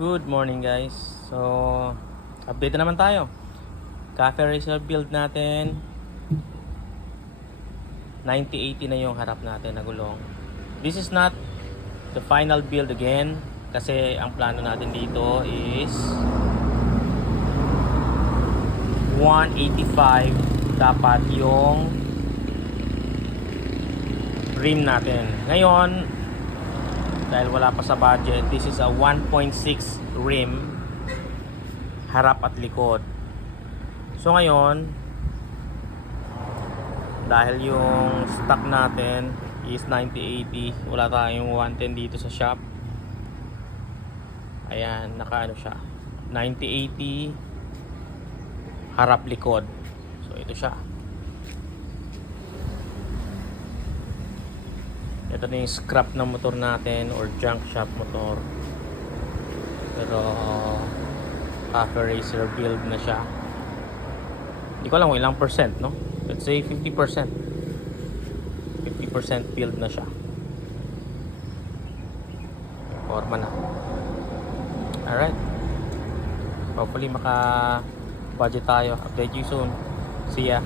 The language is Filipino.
Good morning guys. So, update na naman tayo. Cafe Racer build natin. 9080 na yung harap natin na gulong. This is not the final build again kasi ang plano natin dito is 185 dapat yung rim natin. Ngayon, dahil wala pa sa budget, this is a 1.6 rim harap at likod. So ngayon, dahil yung stock natin is 9080, wala tayong 110 dito sa shop. Ayan, nakaano siya, 9080 harap likod. So ito siya. Ito na yung scrap na motor natin or junk shop motor. Pero Cafe Racer build na siya. Hindi ko alam kung ilang percent, no? Let's say 50%. 50% build na siya. Forma na. Alright. Hopefully maka budget tayo. Update you soon. See ya.